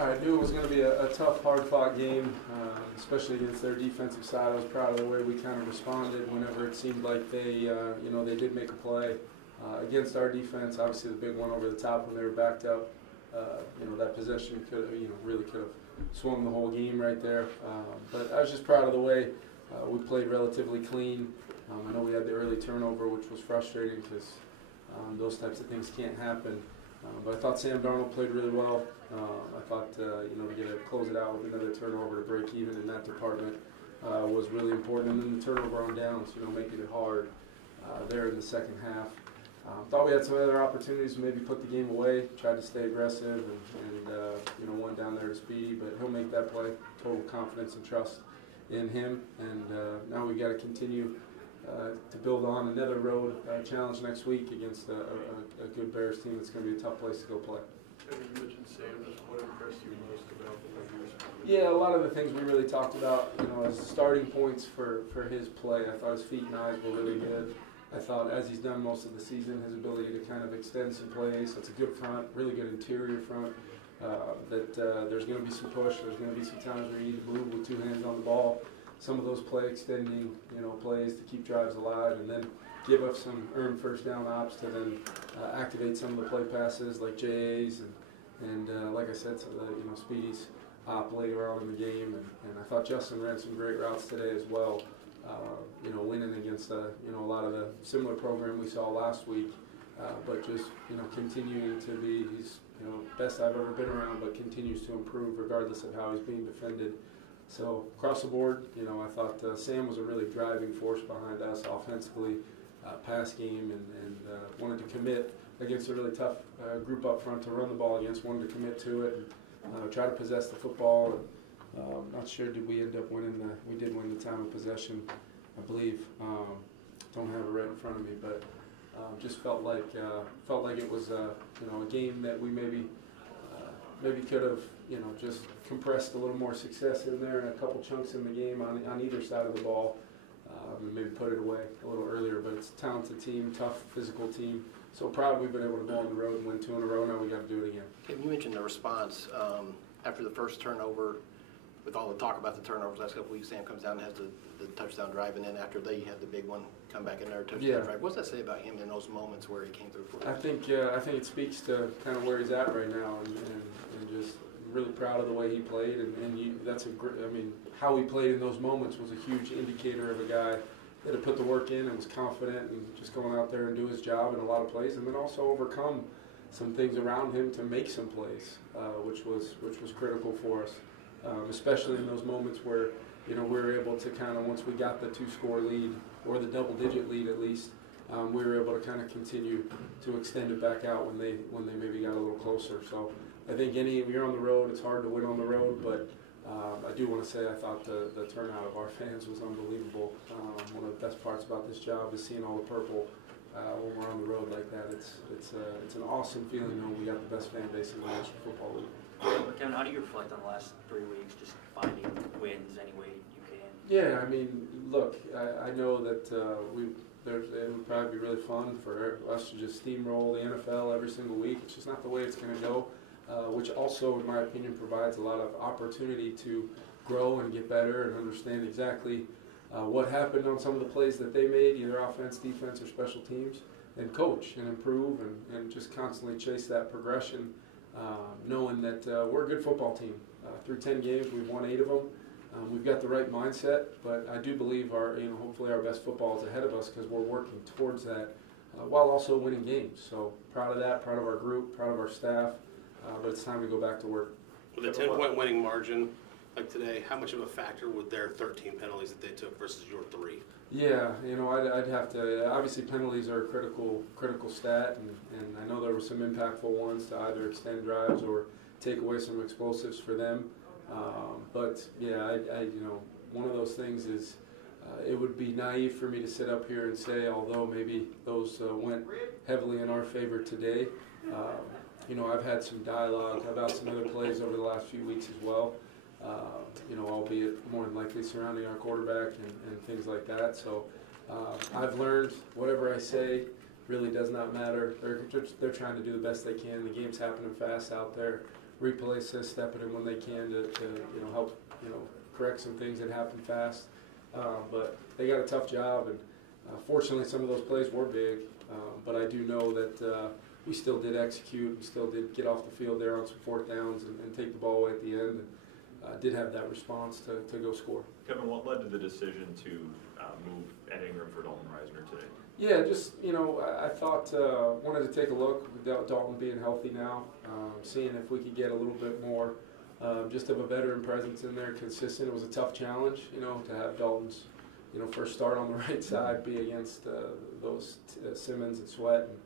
I knew it was going to be a tough, hard-fought game, especially against their defensive side. I was proud of the way we kind of responded whenever it seemed like they did make a play against our defense. Obviously, the big one over the top when they were backed up. That possession really could have swung the whole game right there. But I was just proud of the way we played relatively clean. I know we had the early turnover, which was frustrating because those types of things can't happen. But I thought Sam Darnold played really well. I thought to close it out with another turnover to break even in that department was really important. And then the turnover on downs, making it hard there in the second half. Thought we had some other opportunities to maybe put the game away. Tried to stay aggressive and went down there to Speedy, but he'll make that play. Total confidence and trust in him. And now we've got to continue to build on another road challenge next week against a good Bears team. It's going to be a tough place to go play. You mentioned Sam. Just what impressed you most about the way he was playing? Yeah, a lot of the things we really talked about, as starting points for his play. I thought his feet and eyes were really good. I thought, as he's done most of the season, his ability to kind of extend some plays. So it's a good front, really good interior front. There's going to be some push. There's going to be some times where you need to move with two hands on the ball. Some of those play extending, plays to keep drives alive, and then give us some earned first down ops to then activate some of the play passes like JA's and like I said, some of the Speedy's op later on in the game. And I thought Justin ran some great routes today as well. Winning against a lot of the similar program we saw last week, but just continuing to be he's best I've ever been around, but continues to improve regardless of how he's being defended. So across the board, I thought Sam was a really driving force behind us offensively, pass game, and wanted to commit against a really tough group up front to run the ball against. Wanted to commit to it and try to possess the football. And, not sure did we end up winning we did win the time of possession, I believe. Don't have it right in front of me, but just felt like it was a game that we maybe could have just compressed a little more success in there and a couple chunks in the game on either side of the ball, and maybe put it away a little earlier. But it's a talented team, tough physical team. So proud we've been able to go on the road and win 2 in a row. Now we got to do it again. Kevin, you mentioned the response after the first turnover. With all the talk about the turnovers last couple weeks, Sam comes down and has the touchdown drive, and then after they had the big one, come back in there, touchdown drive. What does that say about him in those moments where he came through for you? I think it speaks to kind of where he's at right now, and just really proud of the way he played, how he played in those moments was a huge indicator of a guy that had put the work in and was confident and just going out there and do his job in a lot of plays, and then also overcome some things around him to make some plays, which was critical for us. Especially in those moments where we were able to kind of, once we got the 2-score lead or the double-digit lead at least, we were able to kind of continue to extend it back out when they maybe got a little closer. So I think when you're on the road, it's hard to win on the road, but I do want to say I thought the turnout of our fans was unbelievable. One of the best parts about this job is seeing all the purple when we're on the road like that. It's an awesome feeling knowing we got the best fan base in the National Football League. Kevin, how do you reflect on the last 3 weeks, just finding wins any way you can? Yeah, look, I know that it would probably be really fun for us to just steamroll the NFL every single week. It's just not the way it's going to go, which also, in my opinion, provides a lot of opportunity to grow and get better and understand exactly what happened on some of the plays that they made, either offense, defense, or special teams, and coach and improve and just constantly chase that progression. Knowing that we're a good football team. Through 10 games, we've won 8 of them. We've got the right mindset, but I do believe hopefully our best football is ahead of us because we're working towards that while also winning games. So proud of that, proud of our group, proud of our staff, but it's time to go back to work. With a 10-point winning margin like today, how much of a factor would their 13 penalties that they took versus your 3? Yeah, I'd have to. Obviously, penalties are a critical stat, and I know there were some impactful ones to either extend drives or take away some explosives for them. But yeah, one of those things is it would be naive for me to sit up here and say, although maybe those went heavily in our favor today. I've had some dialogue about some other plays over the last few weeks as well. Albeit more than likely surrounding our quarterback and things like that. So I've learned whatever I say really does not matter. They're trying to do the best they can. The game's happening fast out there. replay says stepping in when they can to help correct some things that happen fast. But they got a tough job, and fortunately some of those plays were big. But I do know that we still did execute. We still did get off the field there on some fourth downs and take the ball away at the end. And did have that response to go score. Kevin, what led to the decision to move Ed Ingram for Dalton Reisner today? Yeah, just, I thought, wanted to take a look with Dalton being healthy now, seeing if we could get a little bit more just of a veteran presence in there, consistent. It was a tough challenge, to have Dalton's, first start on the right side be against those Simmons and Sweat. And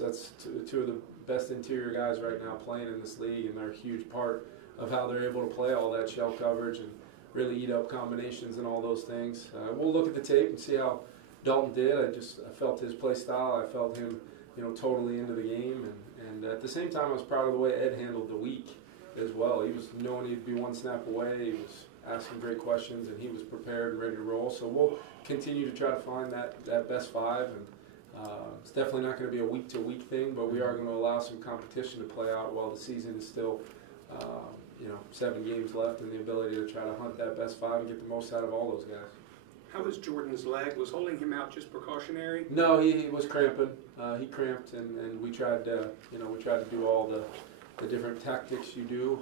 that's two of the best interior guys right now playing in this league, and they're a huge part of how they're able to play all that shell coverage and really eat up combinations and all those things. We'll look at the tape and see how Dalton did. I felt his play style. I felt him, totally into the game. And at the same time, I was proud of the way Ed handled the week as well. He was knowing he'd be one snap away. He was asking great questions, and he was prepared and ready to roll. So we'll continue to try to find that best five. And it's definitely not going to be a week-to-week thing, but we are going to allow some competition to play out while the season is still 7 games left, and the ability to try to hunt that best five and get the most out of all those guys. How was Jordan's leg? Was holding him out just precautionary? No, he was cramping. He cramped, and we tried to, do all the different tactics you do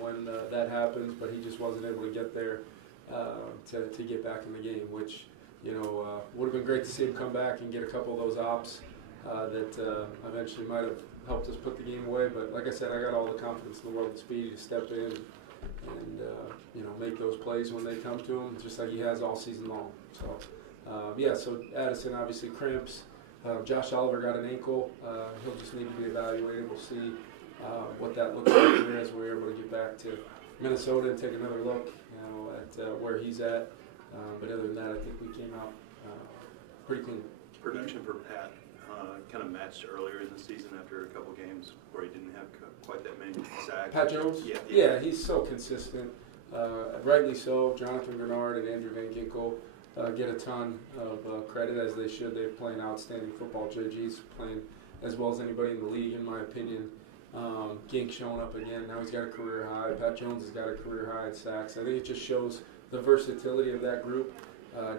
when that happens, but he just wasn't able to get there to get back in the game, which, would have been great to see him come back and get a couple of those ops that eventually might have helped us put the game away. But like I said, I got all the confidence in the world and Speedy to step in and make those plays when they come to him, just like he has all season long. So so Addison obviously cramps. Josh Oliver got an ankle. He'll just need to be evaluated. We'll see what that looks like here as we're able to get back to Minnesota and take another look, at where he's at. But other than that, I think we came out pretty clean. Production for Pat kind of matched earlier in the season after a couple games where he didn't have quite that many sacks. Pat Jones? Yeah, he's so consistent. Rightly so. Jonathan Bernard and Andrew Van Ginkel get a ton of credit, as they should. They're playing outstanding football. JG's playing as well as anybody in the league, in my opinion. Gink showing up again. Now he's got a career high. Pat Jones has got a career high in sacks. I think it just shows the versatility of that group.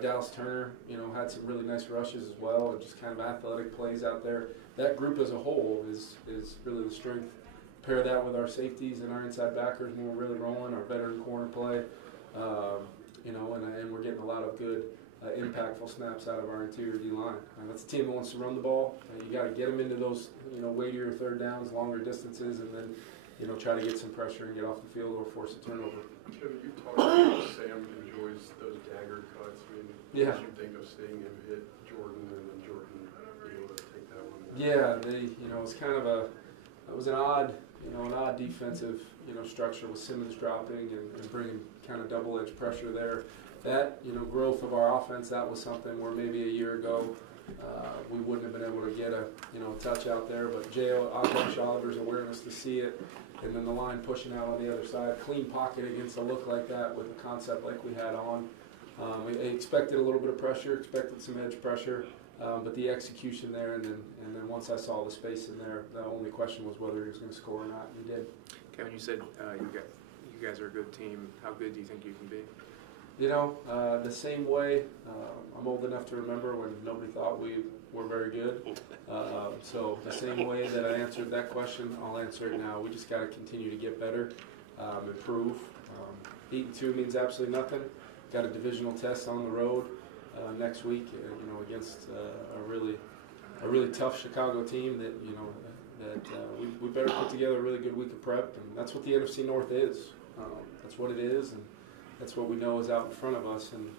Dallas Turner, had some really nice rushes as well, and just kind of athletic plays out there. That group as a whole is really the strength. Pair that with our safeties and our inside backers when we're really rolling, our veteran corner play, and we're getting a lot of good, impactful snaps out of our interior D-line. That's a team that wants to run the ball. You got to get them into those, weightier third downs, longer distances, and then, try to get some pressure and get off the field or force a turnover. Kevin, you talked about Sam enjoys those dagger cuts. I mean, Yeah. what did you think of seeing him hit Jordan and then Jordan be able to take that one? Yeah, it was kind of an odd defensive, structure with Simmons dropping and bringing kind of double-edged pressure there. That, growth of our offense, that was something where maybe a year ago we wouldn't have been able to get a touch out there. But Josh Oliver's awareness to see it, and then the line pushing out on the other side, clean pocket against a look like that with a concept like we had on. We expected a little bit of pressure, expected some edge pressure, but the execution there, and then once I saw the space in there, the only question was whether he was going to score or not, and he did. Kevin, you said you guys are a good team. How good do you think you can be? The same way, I'm old enough to remember when nobody thought we were very good. So the same way that I answered that question, I'll answer it now. We just got to continue to get better, improve. 8-2 means absolutely nothing. Got a divisional test on the road next week, against a really tough Chicago team that we better put together a really good week of prep, and that's what the NFC North is. That's what it is, and that's what we know is out in front of us. And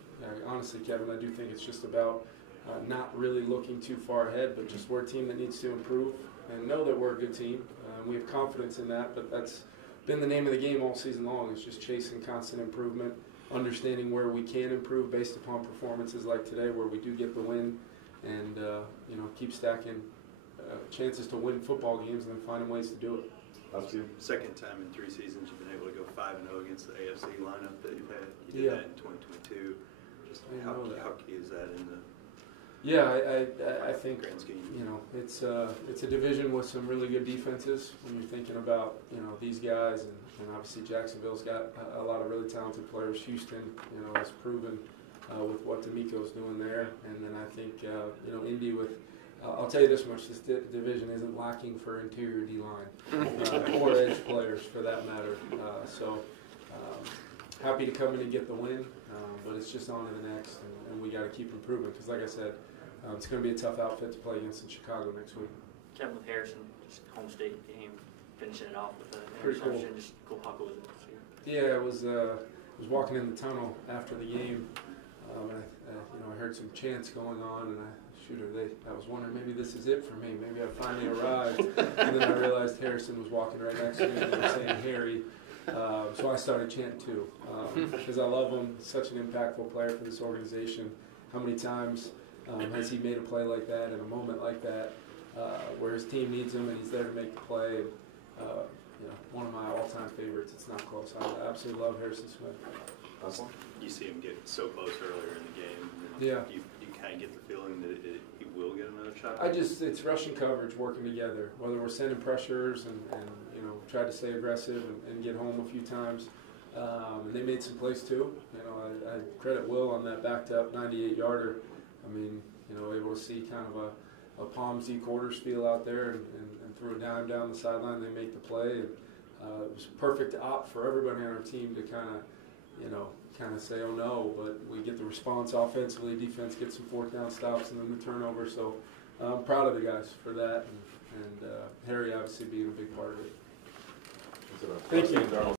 honestly, Kevin, I do think it's just about not really looking too far ahead, but just we're a team that needs to improve and know that we're a good team. We have confidence in that, but that's been the name of the game all season long. It's just chasing constant improvement, understanding where we can improve based upon performances like today where we do get the win, and keep stacking chances to win football games and then finding ways to do it. That's the second time in 3 seasons you've been able to go 5-0 against the AFC lineup that you've had. You did that in 2022. Just how key is that in the Yeah, I think Grand scheme. it's a division with some really good defenses. When you're thinking about these guys, and obviously Jacksonville's got a lot of really talented players. Houston, has proven with what D'Amico's doing there, and then I think Indy with. I'll tell you this much: this division isn't lacking for interior D-line or edge players, for that matter. Happy to come in and get the win, but it's just on to the next, and we got to keep improving. Because, like I said, it's going to be a tough outfit to play against in Chicago next week. Kevin, with Harrison, just home state game, finishing it off with an Pretty cool. interception. Just cool. How cool was it this year? Yeah, it was walking in the tunnel after the game. I heard some chants going on, and I was wondering, maybe this is it for me. Maybe I finally arrived. And then I realized Harrison was walking right next to me, and they were saying Harry. So I started chanting too, because I love him. He's such an impactful player for this organization. How many times has he made a play like that in a moment like that, where his team needs him and he's there to make the play? One of my all-time favorites. It's not close. I absolutely love Harrison Smith. You see him get so close earlier in the game. Yeah. You kind of get the feeling that he will get another shot. It's rushing coverage working together. Whether we're sending pressures and tried to stay aggressive and get home a few times. And they made some plays too. I credit Will on that backed up 98-yarder. Able to see kind of a Palmsy quarters feel out there and threw a dime down the sideline. They make the play. And it was a perfect op for everybody on our team to kind of say, oh no, but we get the response offensively. Defense gets some fourth down stops and then the turnover. So I'm proud of the guys for that. And Harry obviously being a big part of it. Thank you.